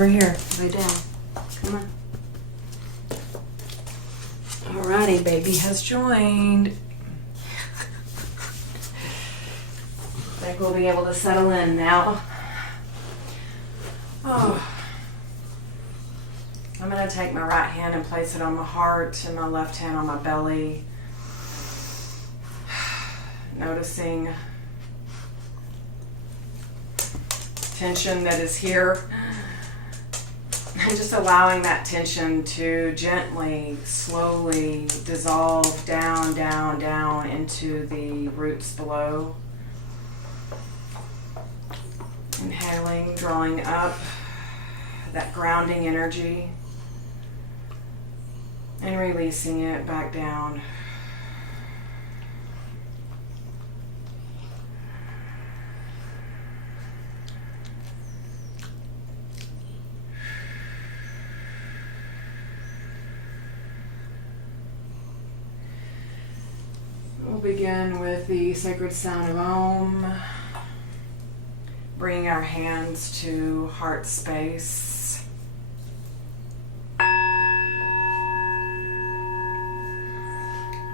over here. Lay down. Come on. Alrighty, baby has joined. I think we'll be able to settle in now. Oh. I'm going to take my right hand and place it on my heart and my left hand on my belly. Noticing tension that is here. And just allowing that tension to gently, slowly dissolve down, down, down into the roots below. Inhaling, drawing up that grounding energy. And releasing it back down. We'll begin with the sacred sound of Om. Bring our hands to heart space.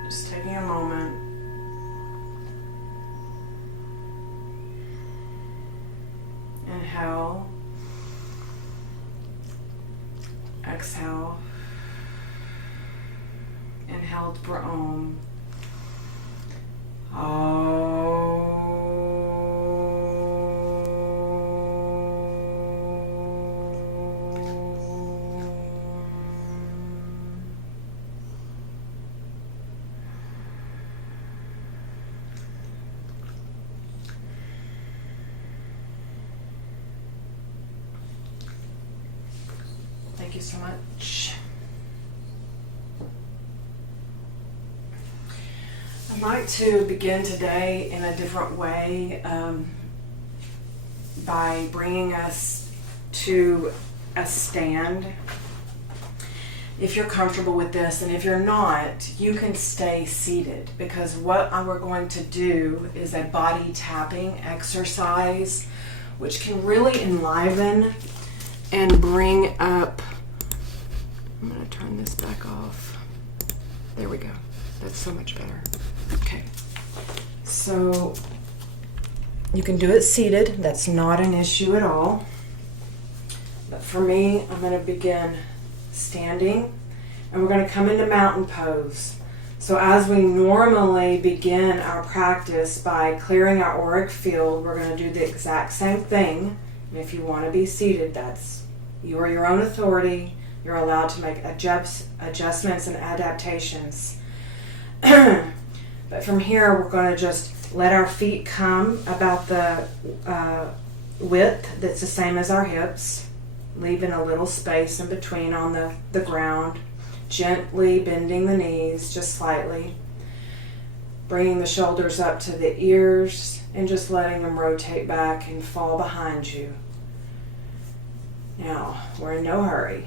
Just taking a moment. Inhale. Exhale. Inhale for Om. Thank you so much. I'd like to begin today in a different way by bringing us to a stand. If you're comfortable with this, and if you're not, you can stay seated, because what we're going to do is a body tapping exercise which can really enliven and bring up. I'm going to turn this back off. There we go. That's so much better. Okay. So you can do it seated. That's not an issue at all. But for me, I'm going to begin standing, and we're going to come into mountain pose. So as we normally begin our practice by clearing our auric field, we're going to do the exact same thing. And if you want to be seated, you are your own authority. You're allowed to make adjustments and adaptations. But from here, we're going to just let our feet come about the width that's the same as our hips, leaving a little space in between on the ground, gently bending the knees just slightly, bringing the shoulders up to the ears and just letting them rotate back and fall behind you. Now, we're in no hurry.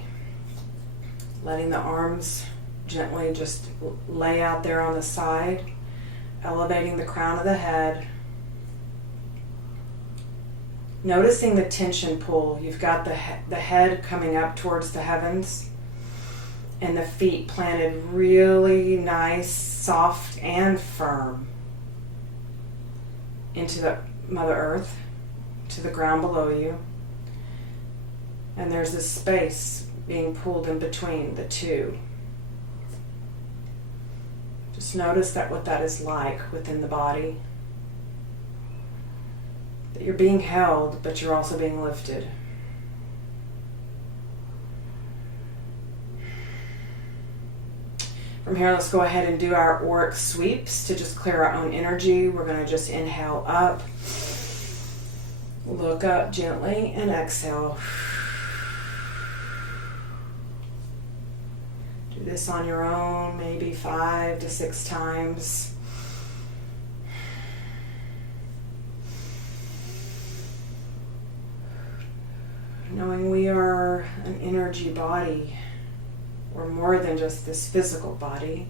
Letting the arms gently just lay out there on the side, elevating the crown of the head. Noticing the tension pull. You've got the head coming up towards the heavens, and the feet planted really nice, soft, and firm into the Mother Earth, to the ground below you. And there's this space being pulled in between the two. Just notice what that is like within the body. That you're being held, but you're also being lifted. From here, let's go ahead and do our auric sweeps to just clear our own energy. We're going to just inhale up, look up gently, and exhale. Do this on your own, maybe 5 to 6 times. Knowing we are an energy body, or more than just this physical body.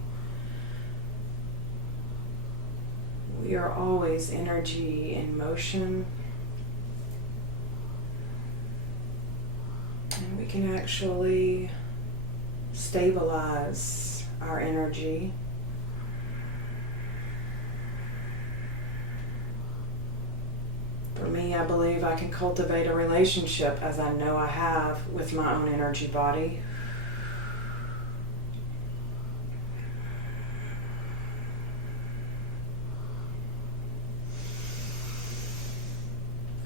We are always energy in motion. And can actually stabilize our energy. For me, I believe I can cultivate a relationship, as I know I have, with my own energy body.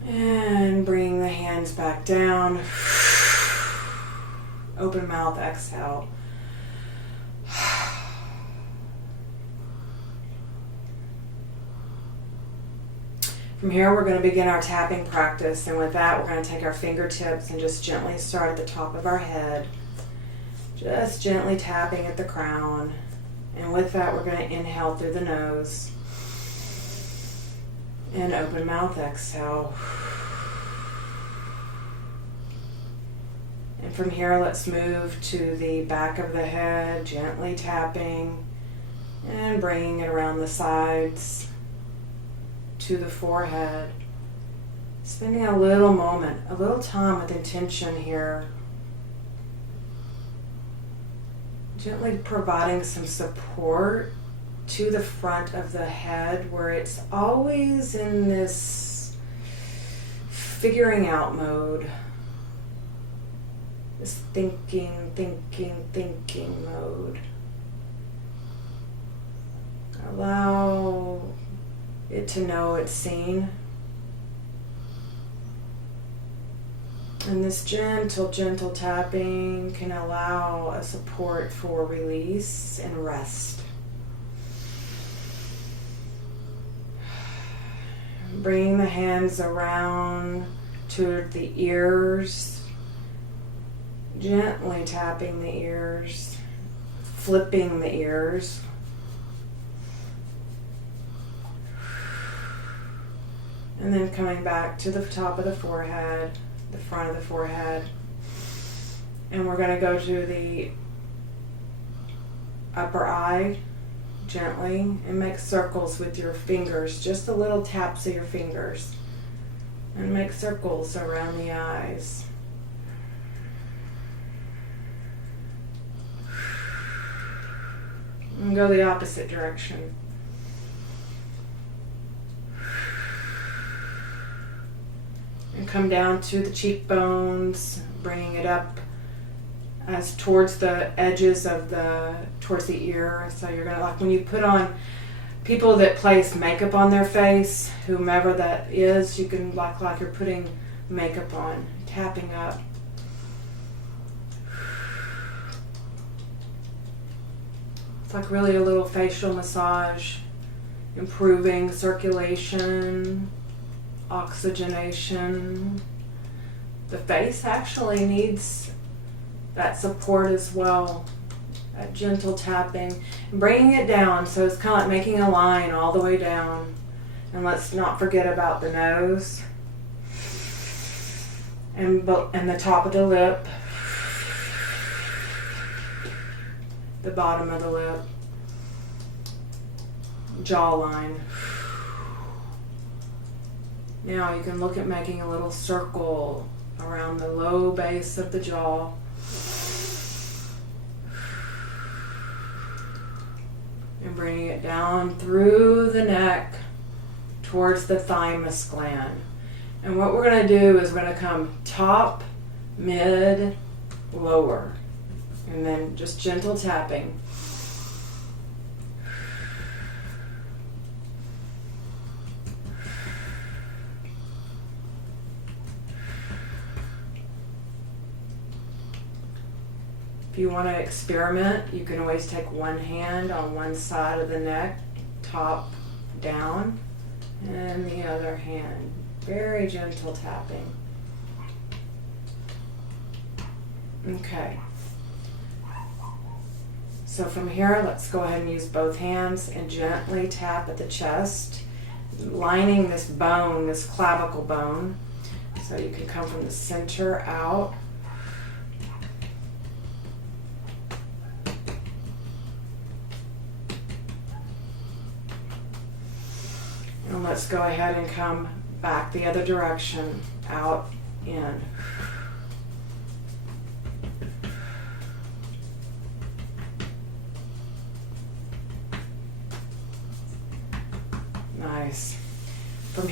And bring the hands back down. Open mouth, exhale. From here, we're going to begin our tapping practice, and with that, we're going to take our fingertips and just gently start at the top of our head, just gently tapping at the crown. And with that, we're going to inhale through the nose and open mouth, exhale. And from here, let's move to the back of the head, gently tapping and bringing it around the sides to the forehead. Spending a little moment, a little time with intention here. Gently providing some support to the front of the head, where it's always in this figuring out mode. This thinking mode. Allow it to know it's seen. And this gentle tapping can allow a support for release and rest. Bringing the hands around to the ears, gently tapping the ears, flipping the ears. And then coming back to the top of the forehead, the front of the forehead. And we're going to go to the upper eye gently and make circles with your fingers, just the little taps of your fingers. And make circles around the eyes. And go the opposite direction. And come down to the cheekbones, bringing it up as towards the edges of towards the ear. So you're gonna, like when you put on, people that place makeup on their face, whomever that is, you can like you're putting makeup on, tapping up. It's like really a little facial massage, improving circulation, oxygenation. The face actually needs that support as well, that gentle tapping, and bringing it down, so it's kind of like making a line all the way down. And let's not forget about the nose and the top of the lip, the bottom of the lip, jawline. Now you can look at making a little circle around the low base of the jaw. And bringing it down through the neck towards the thymus gland. And what we're going to do is we're going to come top, mid, lower. And then just gentle tapping. If you want to experiment, you can always take one hand on one side of the neck, top down, and the other hand. Very gentle tapping. Okay. So from here, let's go ahead and use both hands and gently tap at the chest, lining this bone, this clavicle bone. So you can come from the center out. And let's go ahead and come back the other direction, out, in.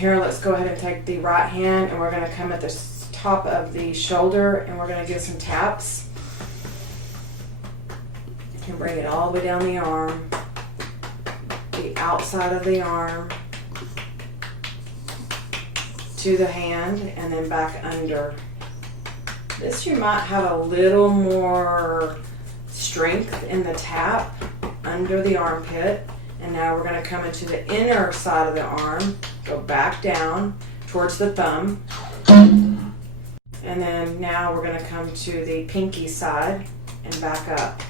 here, let's go ahead and take the right hand and we're going to come at the top of the shoulder and we're going to give some taps. And bring it all the way down the arm, the outside of the arm, to the hand, and then back under. This you might have a little more strength in the tap under the armpit. And now we're going to come into the inner side of the arm, go back down towards the thumb. And then now we're going to come to the pinky side and back up.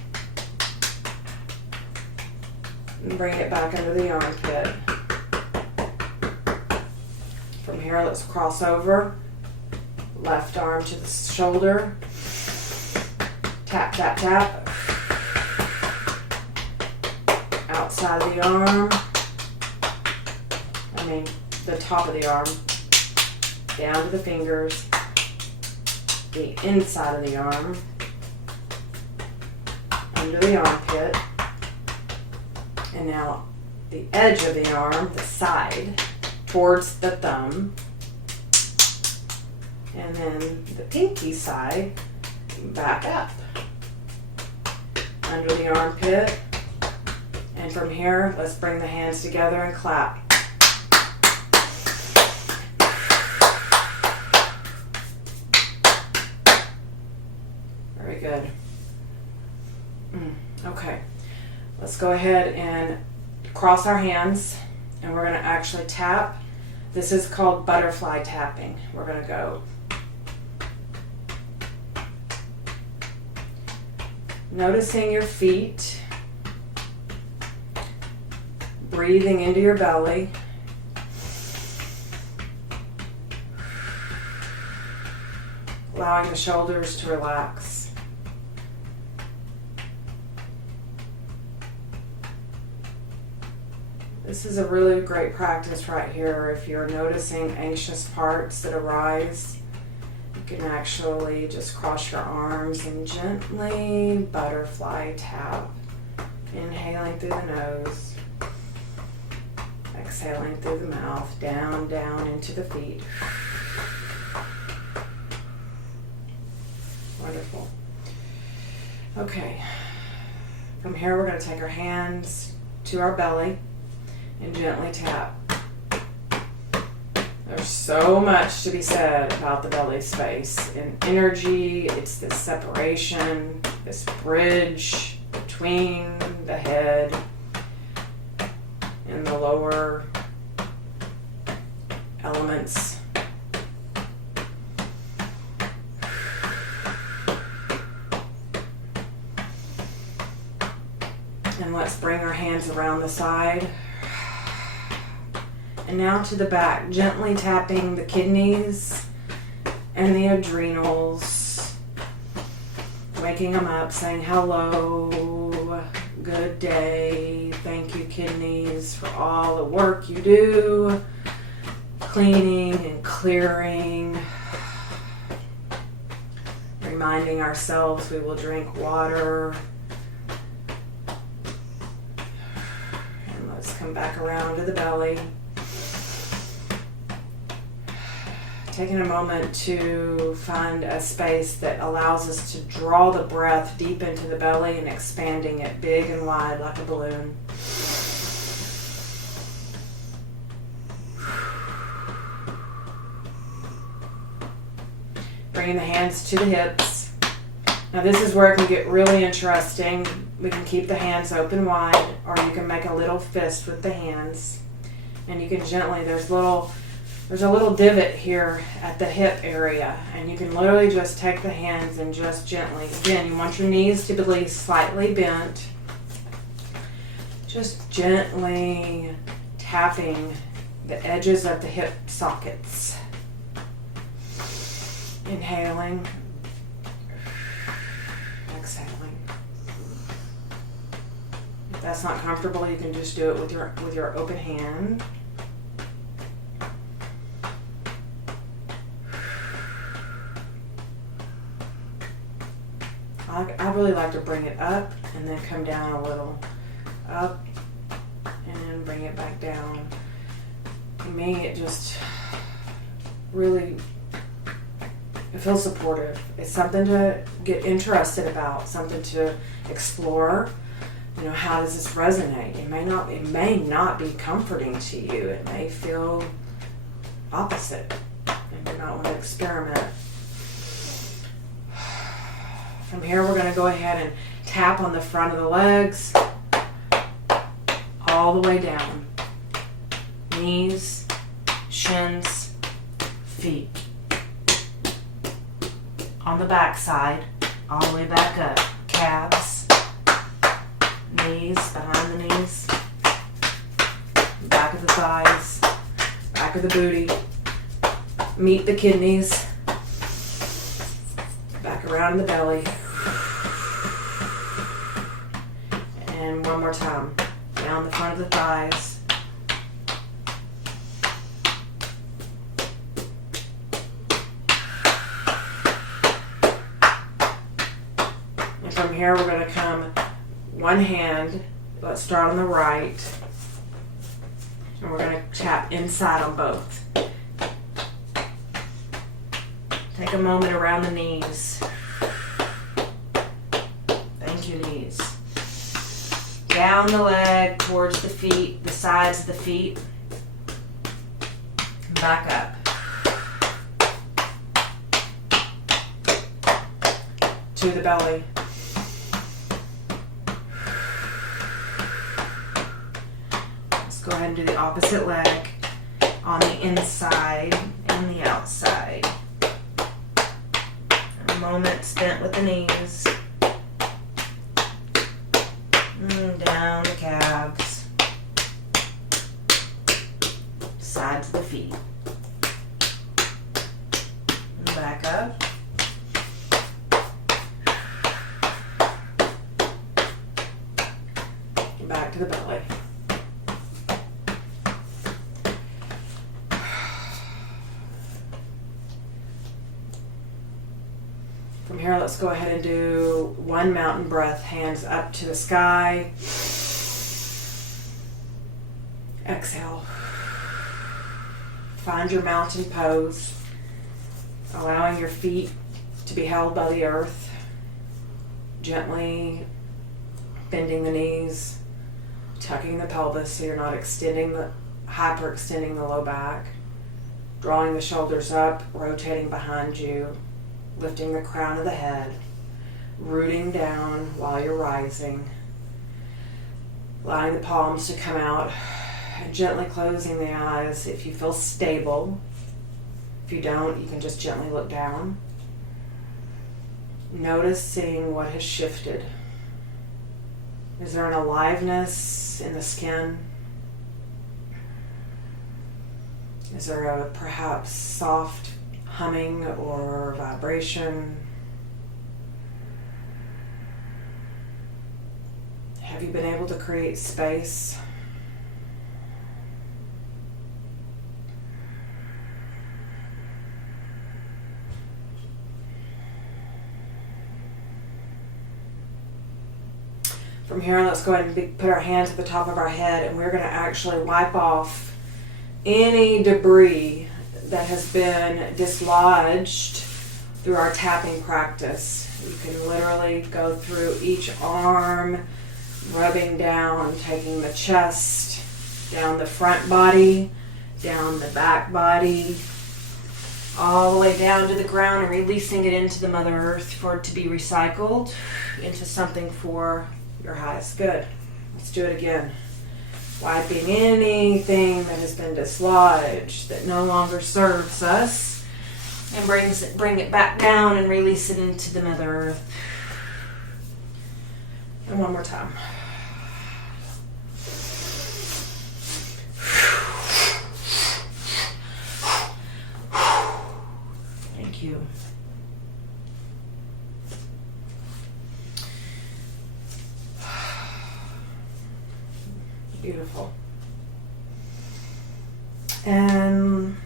And bring it back under the armpit. From here, let's cross over. Left arm to the shoulder. Tap, tap, tap. Outside of the arm. The top of the arm. Down to the fingers. The inside of the arm. Under the armpit. And now the edge of the arm, the side, towards the thumb. And then the pinky side, back up. Under the armpit. And from here, let's bring the hands together and clap. Very good. Okay. Let's go ahead and cross our hands and we're going to actually tap. This is called butterfly tapping. We're going to go noticing your feet, breathing into your belly, allowing the shoulders to relax. This is a really great practice right here. If you're noticing anxious parts that arise, you can actually just cross your arms and gently butterfly tap. Inhaling through the nose, exhaling through the mouth, down, down into the feet. Wonderful. Okay. From here, we're going to take our hands to our belly and gently tap. There's so much to be said about the belly space. In energy, it's this separation, this bridge between the head and the lower elements. And let's bring our hands around the side. And now to the back, gently tapping the kidneys and the adrenals, waking them up, saying hello, good day, thank you kidneys for all the work you do, cleaning and clearing, reminding ourselves we will drink water. And let's come back around to the belly. Taking a moment to find a space that allows us to draw the breath deep into the belly and expanding it big and wide like a balloon. Bringing the hands to the hips. Now this is where it can get really interesting. We can keep the hands open wide, or you can make a little fist with the hands. And you can gently, there's a little divot here at the hip area, and you can literally just take the hands and just gently, again, you want your knees to be slightly bent, just gently tapping the edges of the hip sockets. Inhaling, exhaling. If that's not comfortable, you can just do it with your open hand. I really like to bring it up and then come down a little. Up and then bring it back down. To me, it just really, it feels supportive. It's something to get interested about, something to explore. You know, how does this resonate? It may not be comforting to you. It may feel opposite. And you might want to experiment. From here, we're going to go ahead and tap on the front of the legs all the way down. Knees, shins, feet. On the back side, all the way back up. Calves, knees, behind the knees, back of the thighs, back of the booty. Meet the kidneys, back around the belly. And one more time. Down the front of the thighs. And from here we're going to come one hand. Let's start on the right. And we're going to tap inside on both. Take a moment around the knees. Thank you, knees. Down the leg towards the feet, the sides of the feet. Back up. To the belly. Let's go ahead and do the opposite leg on the inside and the outside. A moment spent with the knees. Down the calves, sides of the feet, and back up, and back to the belly. From here, let's go ahead and do one mountain breath, hands up to the sky. Exhale. Find your mountain pose, allowing your feet to be held by the earth, gently bending the knees, tucking the pelvis so you're not hyperextending the low back, drawing the shoulders up, rotating behind you, lifting the crown of the head, rooting down while you're rising, allowing the palms to come out, and gently closing the eyes if you feel stable. If you don't, you can just gently look down. Noticing what has shifted. Is there an aliveness in the skin? Is there a perhaps soft humming or vibration? Have you been able to create space? From here, let's go ahead and put our hands at the top of our head, and we're going to actually wipe off any debris that has been dislodged through our tapping practice. You can literally go through each arm, rubbing down, taking the chest, down the front body, down the back body, all the way down to the ground, and releasing it into the Mother Earth for it to be recycled into something for your highest good. Let's do it again. Wiping anything that has been dislodged that no longer serves us, and bring it back down and release it into the Mother Earth. And one more time. Thank you. Beautiful. And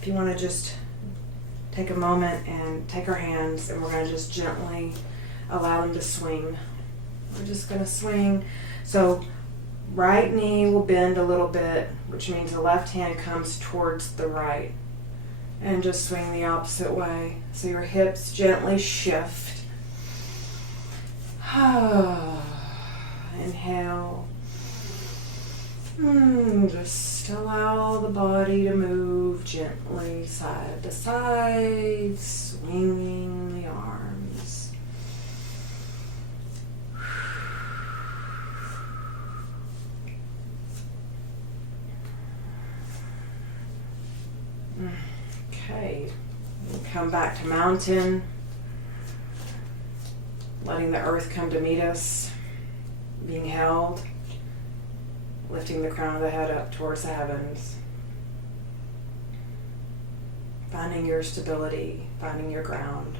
if you want to just take a moment and take our hands, and we're going to just gently allow them to swing. We're just going to swing. So right knee will bend a little bit, which means the left hand comes towards the right. And just swing the opposite way. So your hips gently shift. Inhale. Just allow the body to move gently side to side, swinging the arms. Okay, come back to mountain, letting the earth come to meet us, being held, lifting the crown of the head up towards the heavens, finding your stability, finding your ground.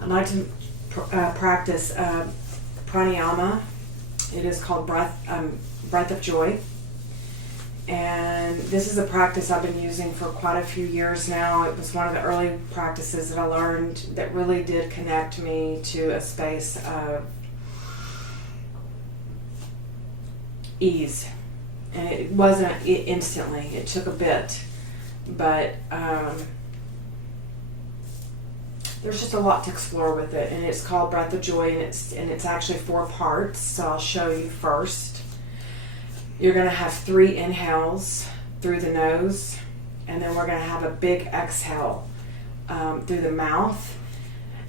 I'd like to practice pranayama. It is called breath of joy. And this is a practice I've been using for quite a few years now. It was one of the early practices that I learned that really did connect me to a space of ease. And it wasn't instantly. It took a bit. But there's just a lot to explore with it. And it's called Breath of Joy, and it's actually 4 parts. So I'll show you first. You're going to have 3 inhales through the nose, and then we're going to have a big exhale through the mouth.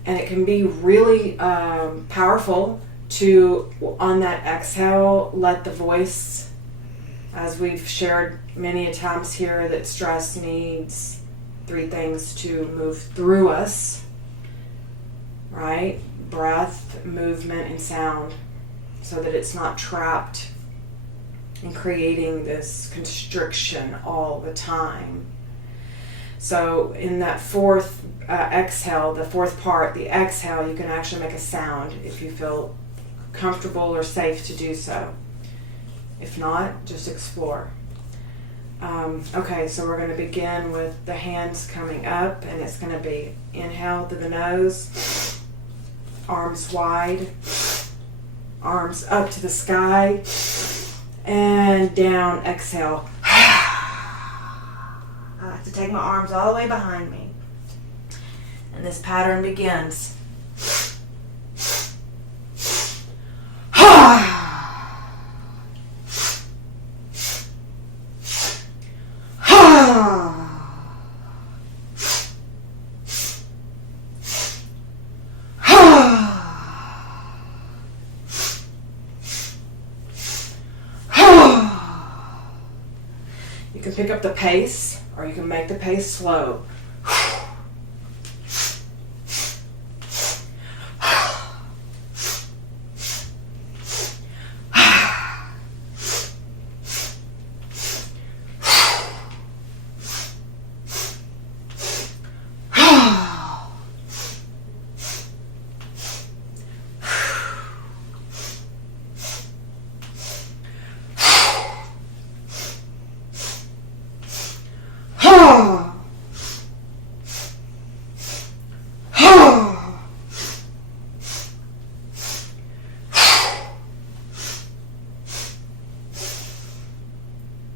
And it can be really powerful to, on that exhale, let the voice, as we've shared many a times here, that stress needs 3 things to move through us, right? Breath, movement, and sound, so that it's not trapped and creating this constriction all the time. So in that 4th exhale, the 4th part, the exhale, you can actually make a sound if you feel comfortable or safe to do so. If not, just explore. Okay, so we're going to begin with the hands coming up, and it's going to be inhale through the nose, arms wide, arms up to the sky, and down, exhale. I like to take my arms all the way behind me. And this pattern begins. You can pick up the pace, or you can make the pace slow.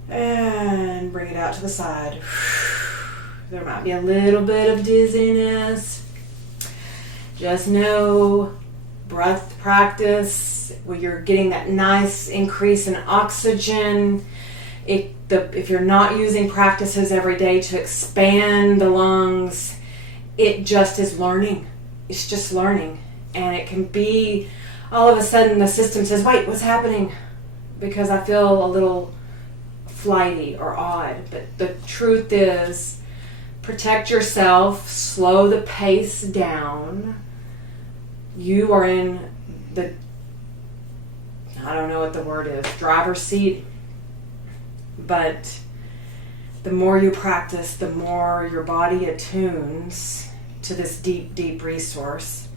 And bring it out to the side. There might be a little bit of dizziness. Just know, breath practice, where you're getting that nice increase in oxygen. If you're not using practices every day to expand the lungs, it just is learning. It's just learning. And it can be, all of a sudden the system says, wait, what's happening? Because I feel a little flighty or odd. But the truth is, protect yourself, slow the pace down. You are in the, I don't know what the word is, driver's seat. But the more you practice, the more your body attunes to this deep, deep resource.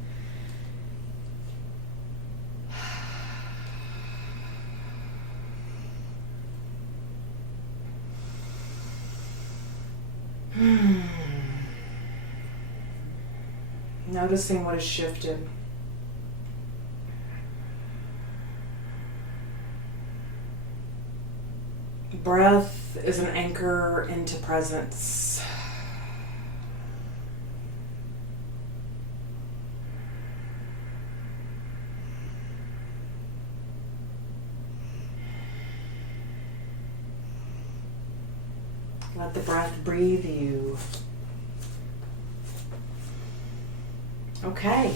Noticing what has shifted. Breath is an anchor into presence. Let the breath breathe you. Okay.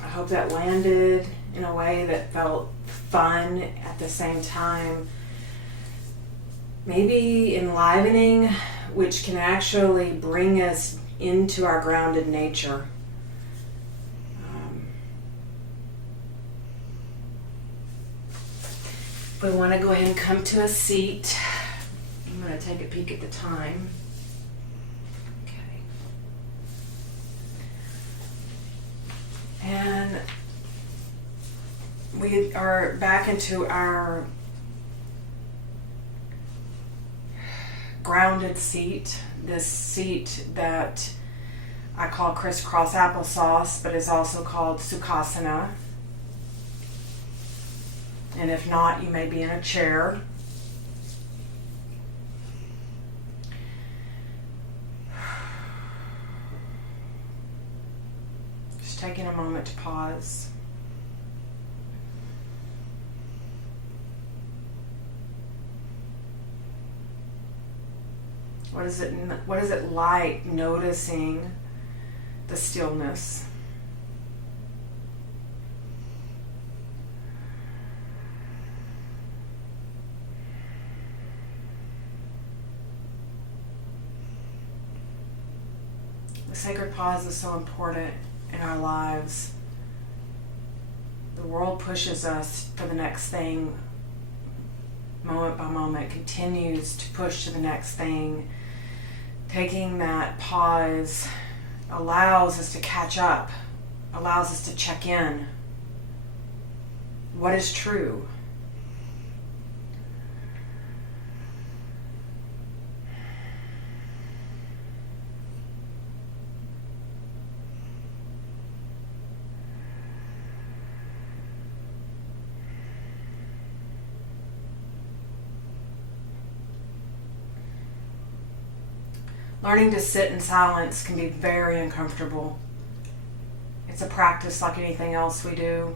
I hope that landed in a way that felt fun at the same time. Maybe enlivening, which can actually bring us into our grounded nature. We want to go ahead and come to a seat. I'm going to take a peek at the time. Okay. And we are back into our grounded seat, this seat that I call crisscross applesauce, but is also called Sukhasana. And if not, you may be in a chair. Just taking a moment to pause. What is it like noticing the stillness? The sacred pause is so important in our lives. The world pushes us for the next thing, moment by moment, continues to push to the next thing. Taking that pause allows us to catch up, allows us to check in. What is true? Learning to sit in silence can be very uncomfortable. It's a practice like anything else we do.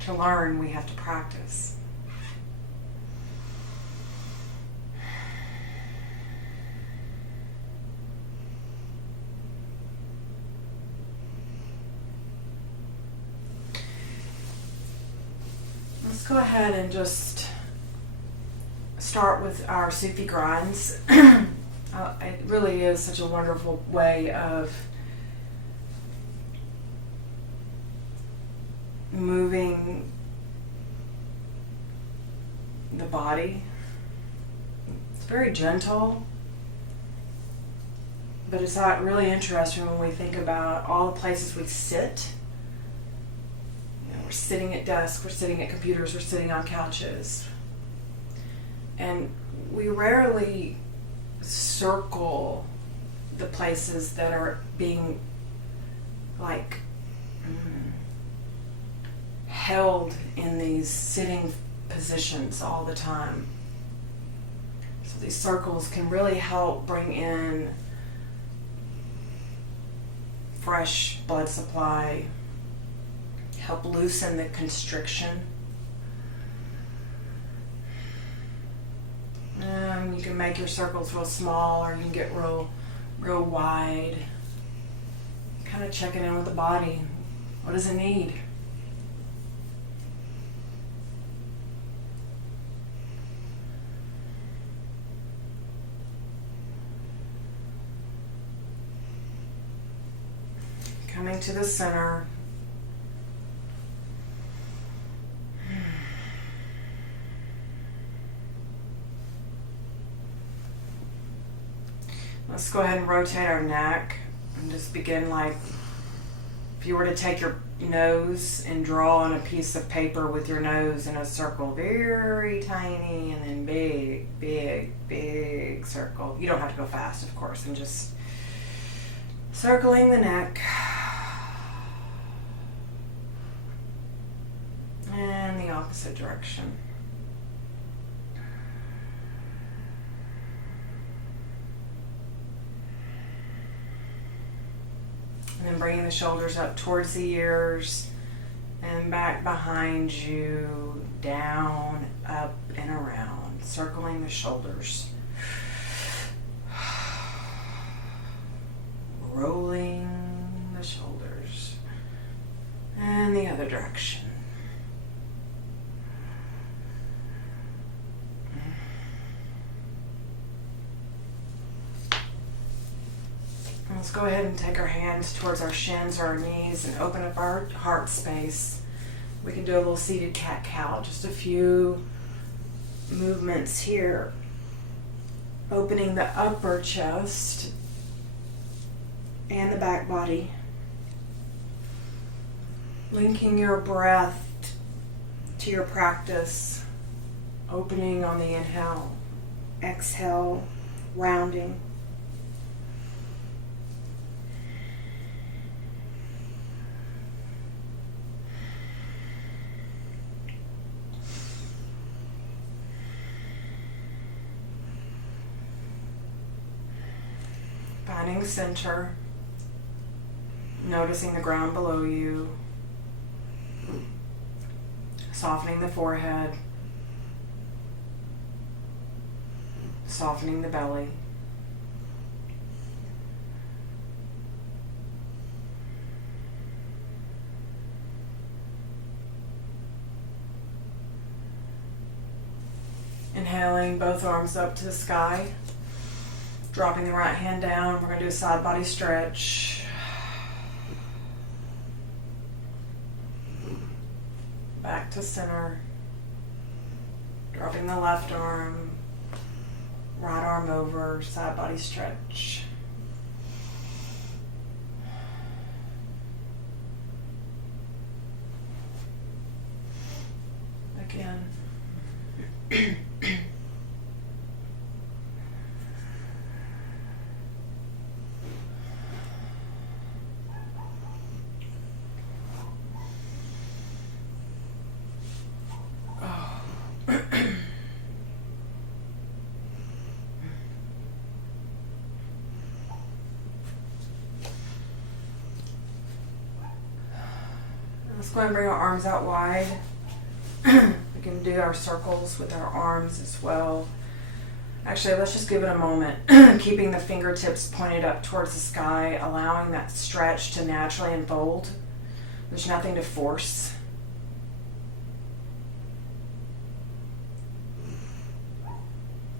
To learn, we have to practice. Let's go ahead and just start with our Sufi grinds. It really is such a wonderful way of moving the body. It's very gentle, but it's not really interesting when we think about all the places we sit. You know, we're sitting at desks, we're sitting at computers, we're sitting on couches. And we rarely circle the places that are being held in these sitting positions all the time. So these circles can really help bring in fresh blood supply, help loosen the constriction. You can make your circles real small, or you can get real wide. Kind of checking in with the body. What does it need? Coming to the center. Let's go ahead and rotate our neck and just begin If you were to take your nose and draw on a piece of paper with your nose in a circle, very tiny and then big, big, big circle. You don't have to go fast, of course, and just circling the neck. And the opposite direction. And then bringing the shoulders up towards the ears and back behind you, down, up, and around, circling the shoulders. Rolling the shoulders. And the other direction. Let's go ahead and take our hands towards our shins or our knees and open up our heart space. We can do a little seated cat-cow, just a few movements here. Opening the upper chest and the back body. Linking your breath to your practice. Opening on the inhale. Exhale, rounding. Finding center, noticing the ground below you, softening the forehead, softening the belly. Inhaling both arms up to the sky. Dropping the right hand down, we're going to do a side body stretch. Back to center. Dropping the left arm, right arm over, side body stretch. Again. Let's go ahead and bring our arms out wide. We can do our circles with our arms as well. Actually, let's just give it a moment. Keeping the fingertips pointed up towards the sky, allowing that stretch to naturally unfold. There's nothing to force.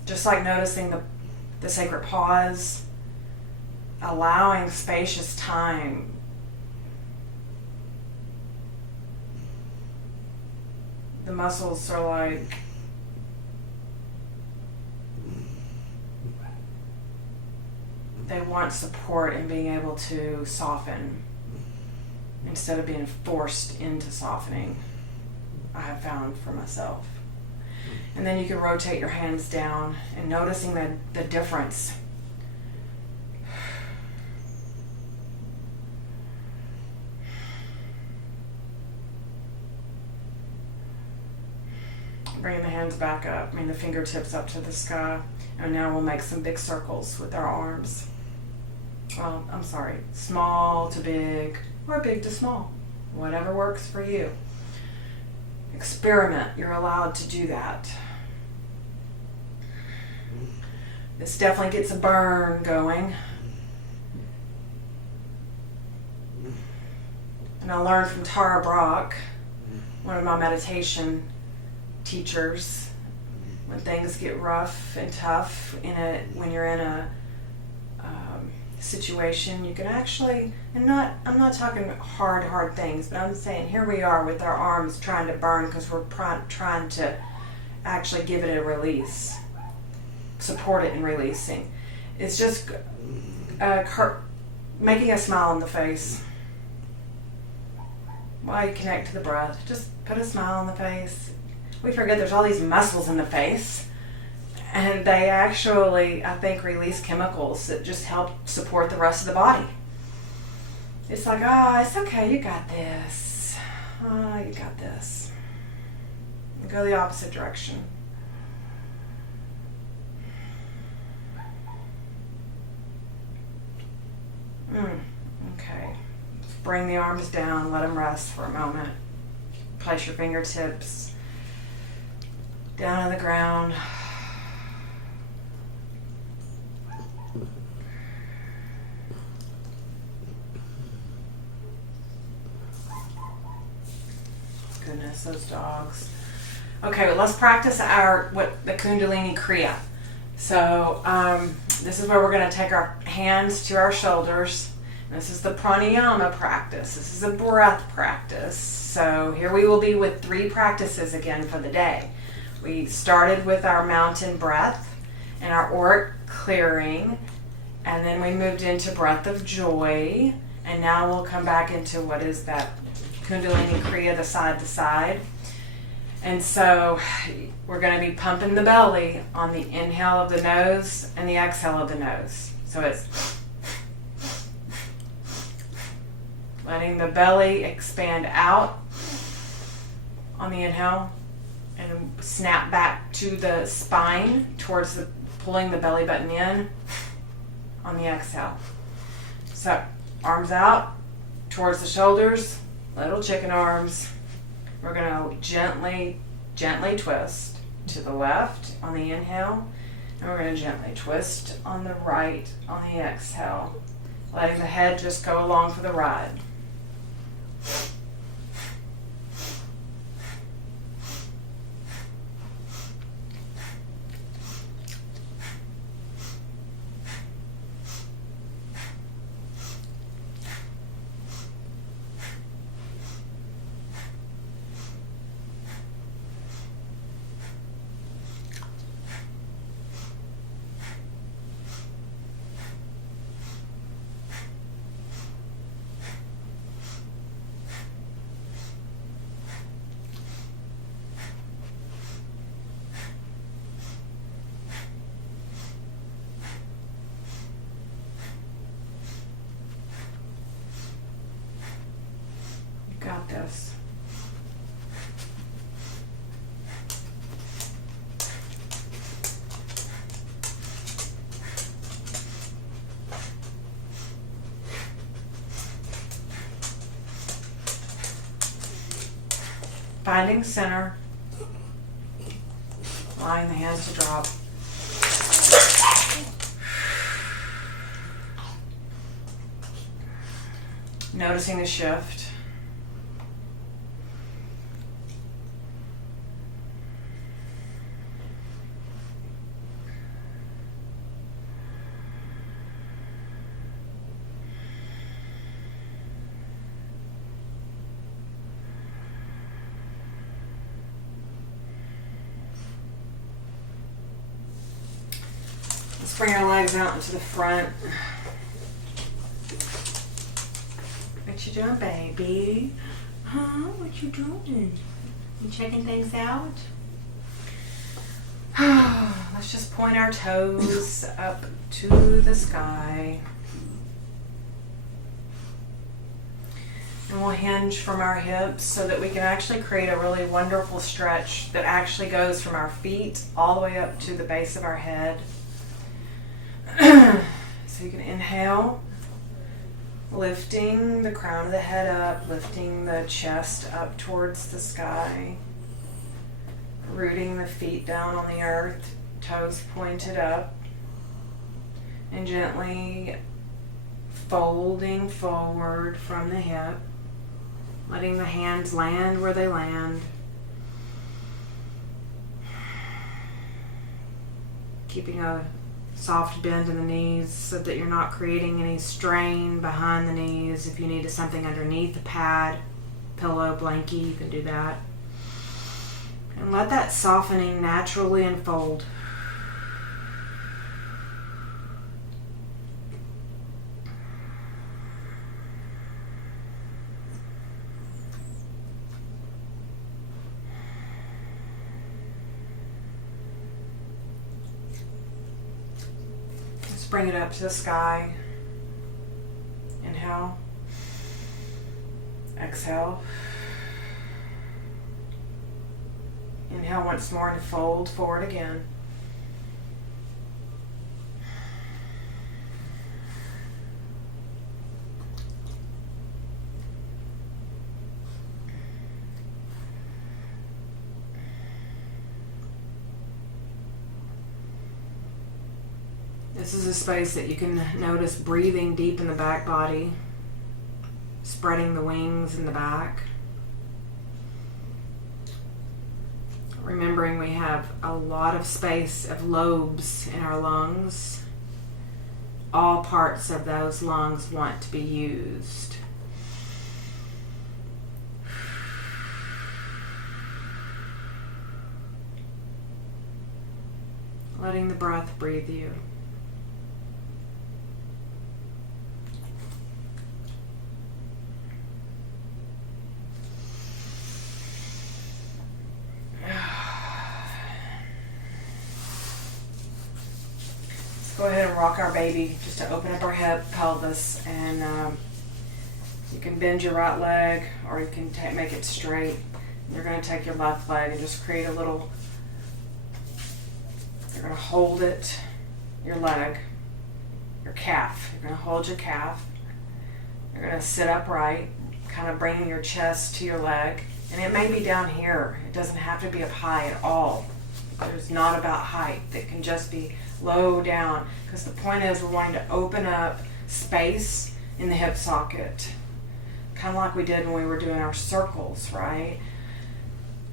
Just like noticing the sacred pause, allowing spacious time. The muscles are like they want support in being able to soften instead of being forced into softening, I have found for myself. And then you can rotate your hands down and noticing the difference. Bringing the hands back up, the fingertips up to the sky. And now we'll make some big circles with our arms. Well, I'm sorry, small to big or big to small. Whatever works for you. Experiment, you're allowed to do that. This definitely gets a burn going. And I learned from Tara Brock, one of my meditation teachers, when things get rough and tough when you're in a situation, you can actually, I'm not talking hard things, but I'm saying here we are with our arms trying to burn because we're trying to actually give it a release, support it in releasing. It's just making a smile on the face. while you connect to the breath. Just put a smile on the face. We forget there's all these muscles in the face, and they actually, I think, release chemicals that just help support the rest of the body. It's like, oh, it's okay, you got this. Oh, you got this. Go the opposite direction. Okay. Bring the arms down, let them rest for a moment. Place your fingertips down on the ground. Goodness, those dogs. Okay, well, let's practice the Kundalini Kriya. So this is where we're going to take our hands to our shoulders. This is the pranayama practice. This is a breath practice. So here we will be with 3 practices again for the day. We started with our mountain breath and our auric clearing, and then we moved into breath of joy, and now we'll come back into what is that Kundalini Kriya, the side to side. And so we're going to be pumping the belly on the inhale of the nose and the exhale of the nose. So it's letting the belly expand out on the inhale and snap back to the spine towards pulling the belly button in on the exhale. So arms out towards the shoulders, little chicken arms. We're going to gently twist to the left on the inhale, and we're going to gently twist on the right on the exhale, letting the head just go along for the ride. Got this. Finding center, allowing the hands to drop. Noticing the shift. Let's bring our legs out into the front. What you doing, baby? Huh? What you doing? You checking things out? Let's just point our toes up to the sky. And we'll hinge from our hips so that we can actually create a really wonderful stretch that actually goes from our feet all the way up to the base of our head. So you can inhale, lifting the crown of the head up, lifting the chest up towards the sky, rooting the feet down on the earth, toes pointed up, and gently folding forward from the hip, letting the hands land where they land. Keeping a soft bend in the knees so that you're not creating any strain behind the knees. If you need something underneath the pad, pillow, blankie, you can do that. And let that softening naturally unfold. bring it up to the sky. Inhale. Exhale. Inhale once more and fold forward again. This is a space that you can notice breathing deep in the back body, spreading the wings in the back. Remembering we have a lot of space of lobes in our lungs. All parts of those lungs want to be used. Letting the breath breathe you. Go ahead and rock our baby just to open up our hip, pelvis, and you can bend your right leg or you can make it straight. You're going to take your left leg and just create a little, you're going to hold it, your leg, your calf. You're going to hold your calf. You're going to sit upright, kind of bringing your chest to your leg. And it may be down here. It doesn't have to be up high at all. It's not about height. It can just be low down, because the point is we're wanting to open up space in the hip socket, kind of like we did when we were doing our circles, right?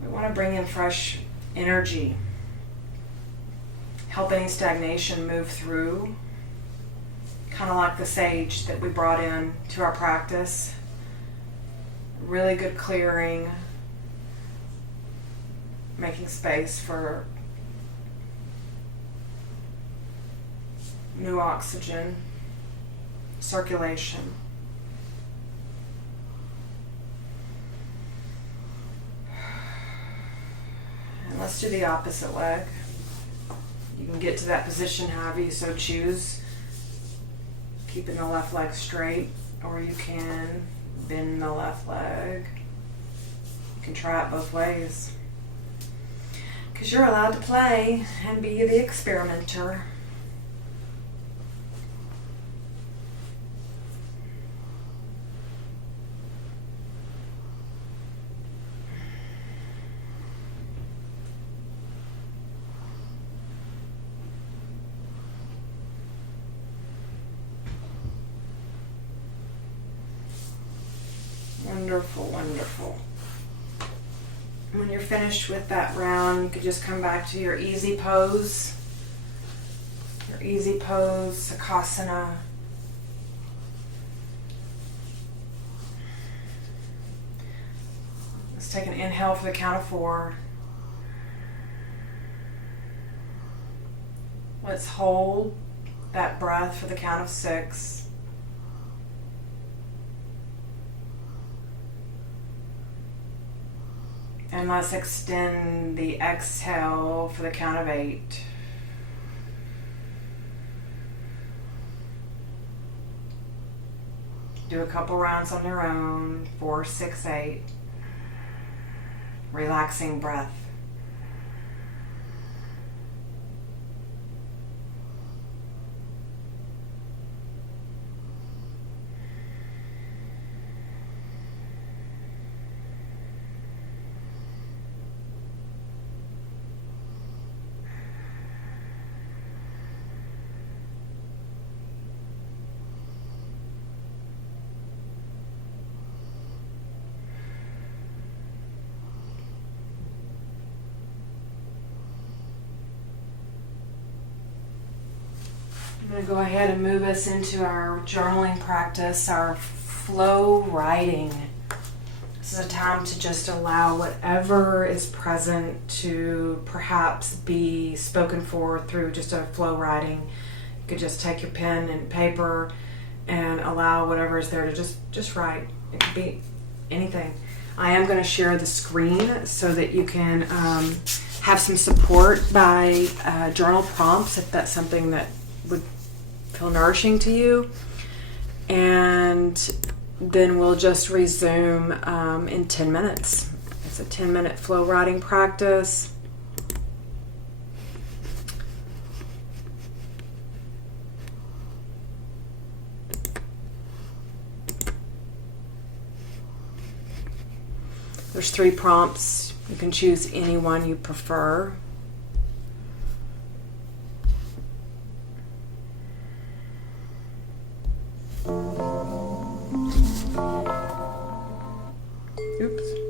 We want to bring in fresh energy, help any stagnation move through, kind of like the sage that we brought in to our practice. Really good clearing, making space for new oxygen, circulation. And let's do the opposite leg. You can get to that position however you so choose, keeping the left leg straight, or you can bend the left leg. You can try it both ways, because you're allowed to play and be the experimenter. Wonderful, wonderful. When you're finished with that round, you could just come back to your easy pose. Your easy pose, Sukhasana. Let's take an inhale for the count of 4. Let's hold that breath for the count of 6. And let's extend the exhale for the count of 8. Do a couple rounds on your own, 4, 6, 8. Relaxing breath. I'm going to go ahead and move us into our journaling practice, our flow writing. This is a time to just allow whatever is present to perhaps be spoken for through just a flow writing. You could just take your pen and paper and allow whatever is there to just write. It could be anything. I am going to share the screen so that you can have some support by journal prompts if that's something that would feel nourishing to you. And then we'll just resume in 10 minutes. It's a 10-minute flow writing practice. There's 3 prompts. You can choose any one you prefer. Oops.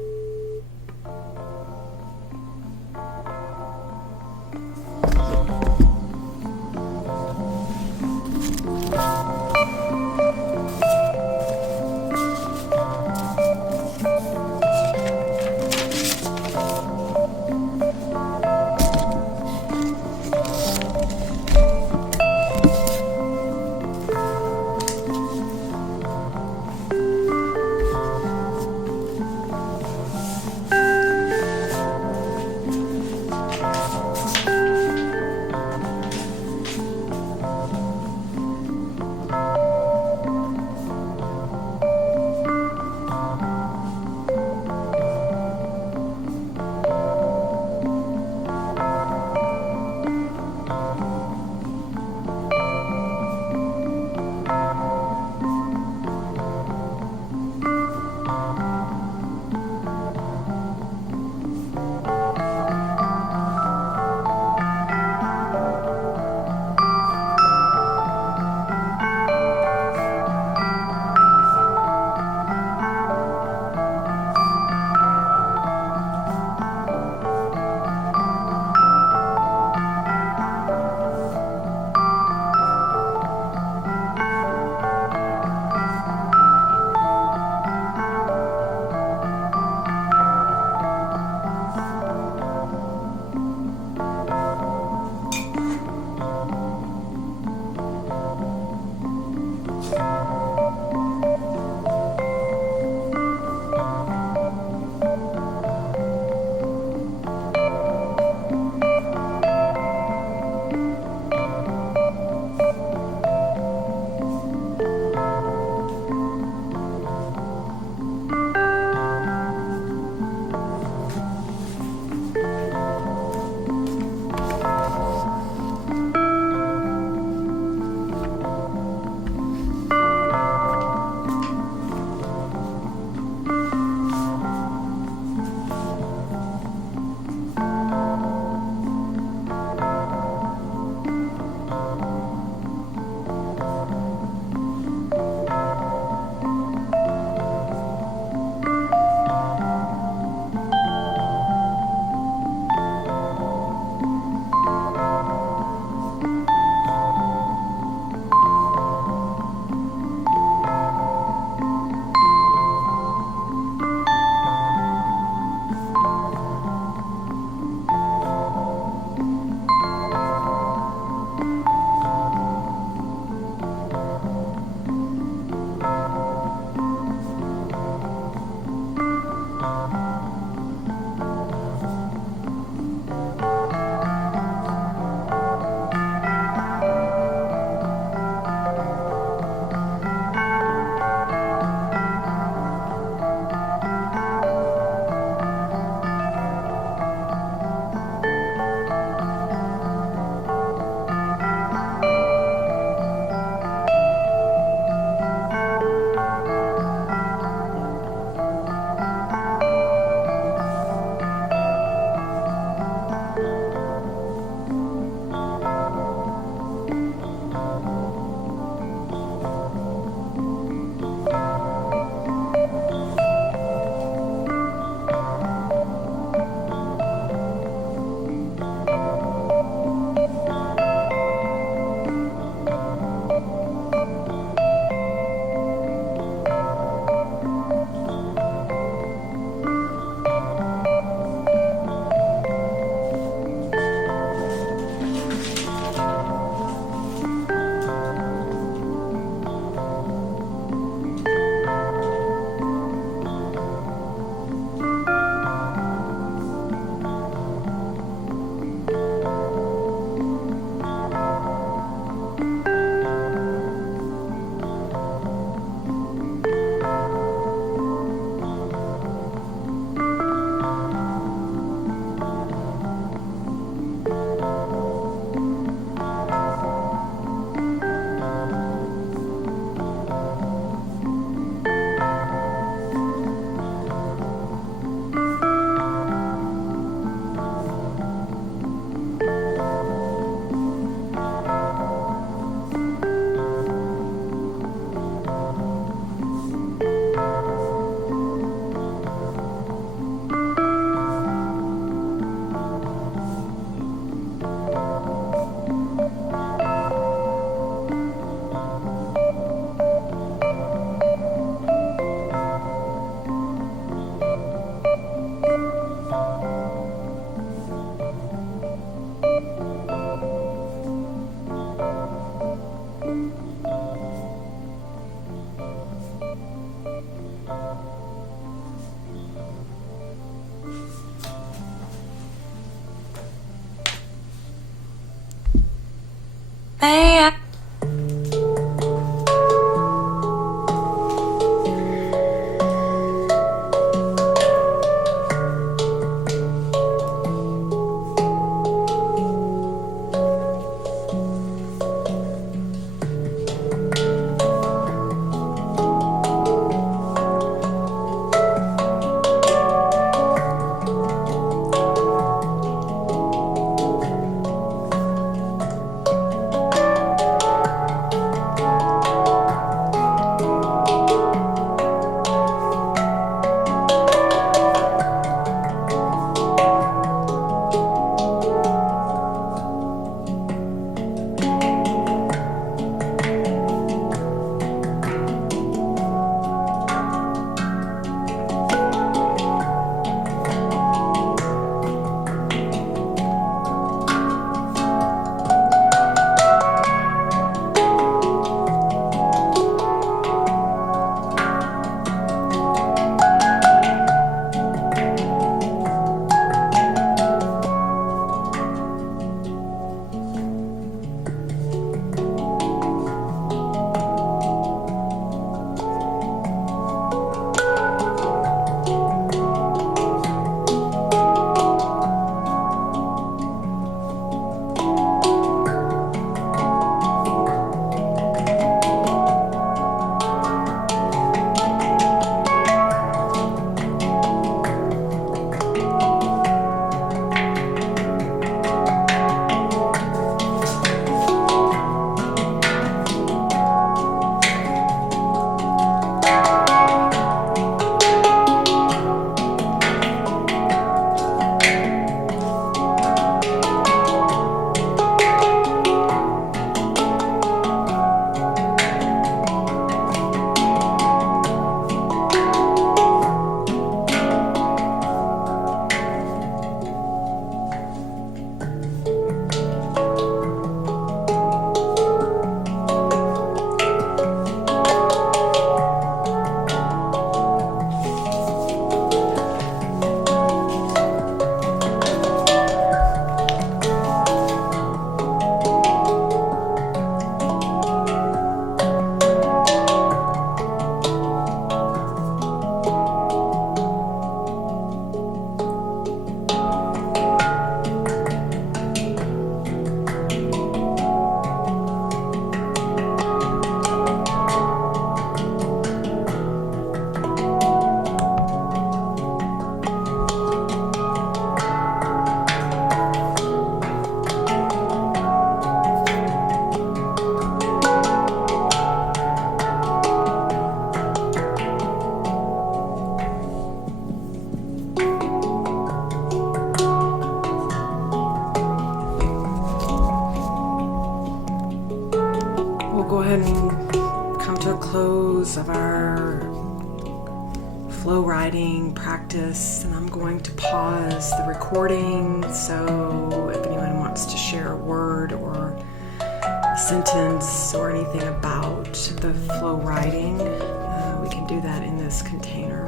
flow riding practice, and I'm going to pause the recording, so if anyone wants to share a word or a sentence or anything about the flow riding, we can do that in this container.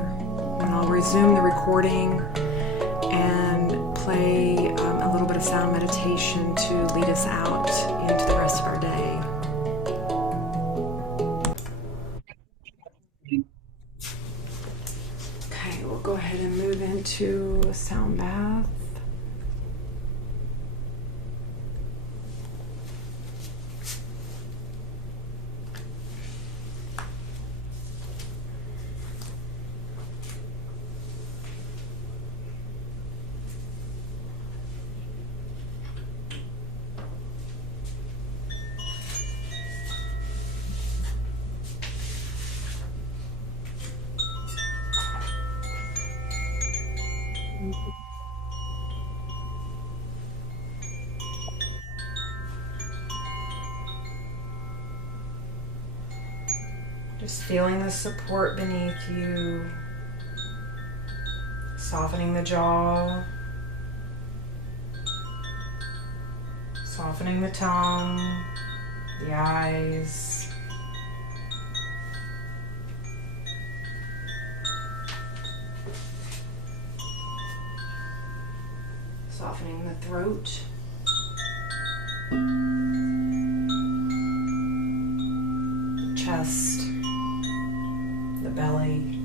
And I'll resume the recording and play a little bit of sound meditation to lead us out into the rest of our day. Okay, we'll go ahead and move into a sound bath. Just feeling the support beneath you, softening the jaw, softening the tongue, the eyes. Softening the throat. The chest. The belly.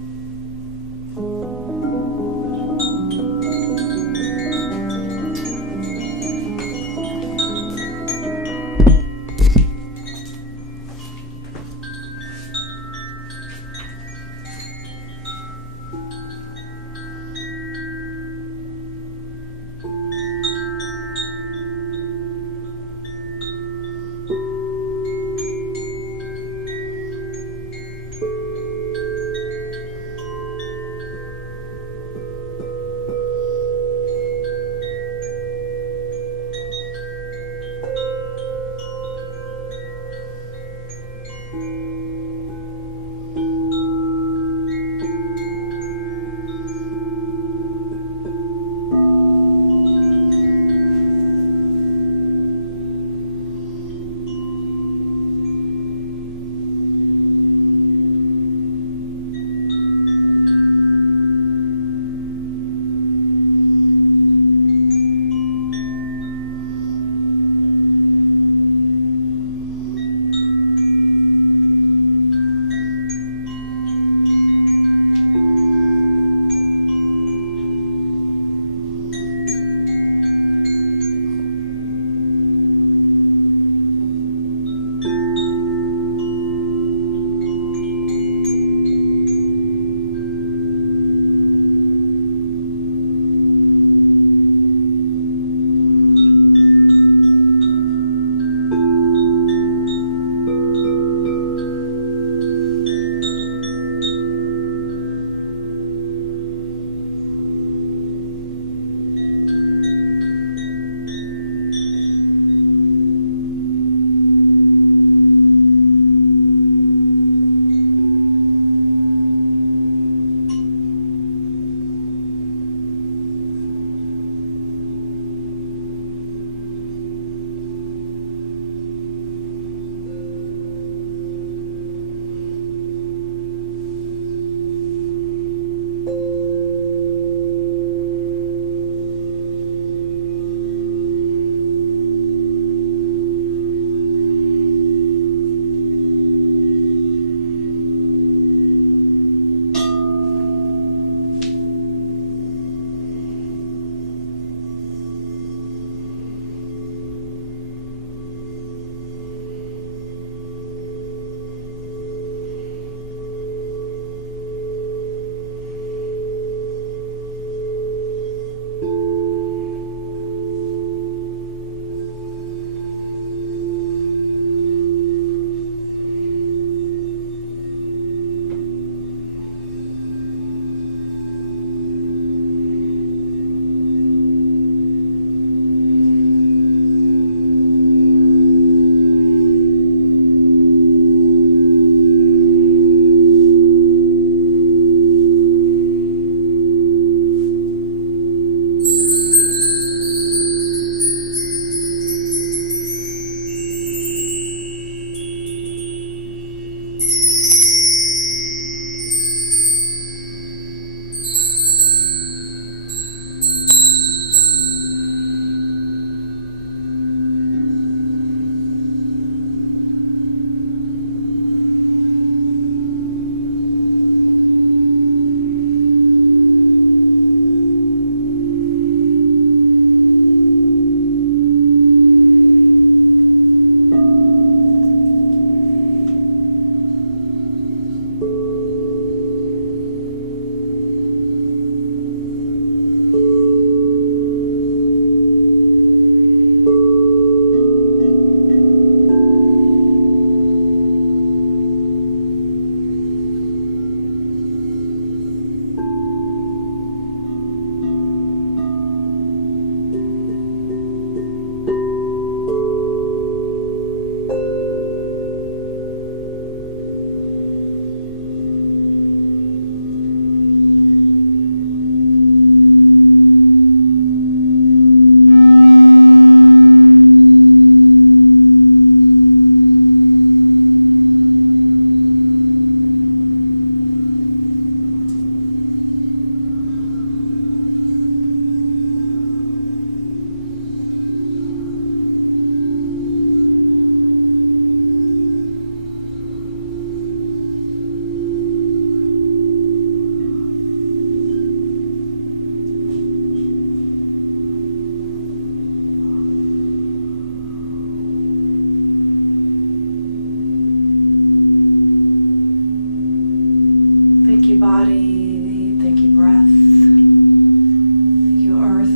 Thank you, body. Thank you, breath. Thank you, earth.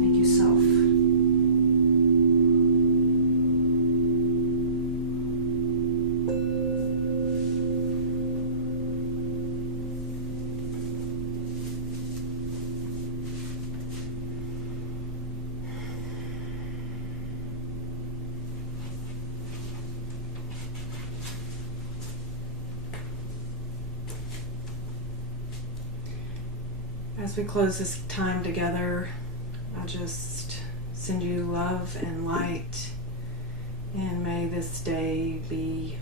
Thank you, self. As we close this time together, I just send you love and light, and may this day be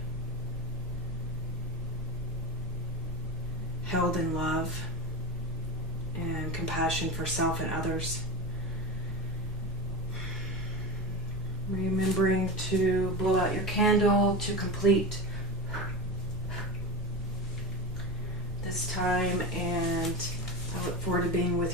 held in love and compassion for self and others. Remembering to blow out your candle to complete this time, and I look forward to being with you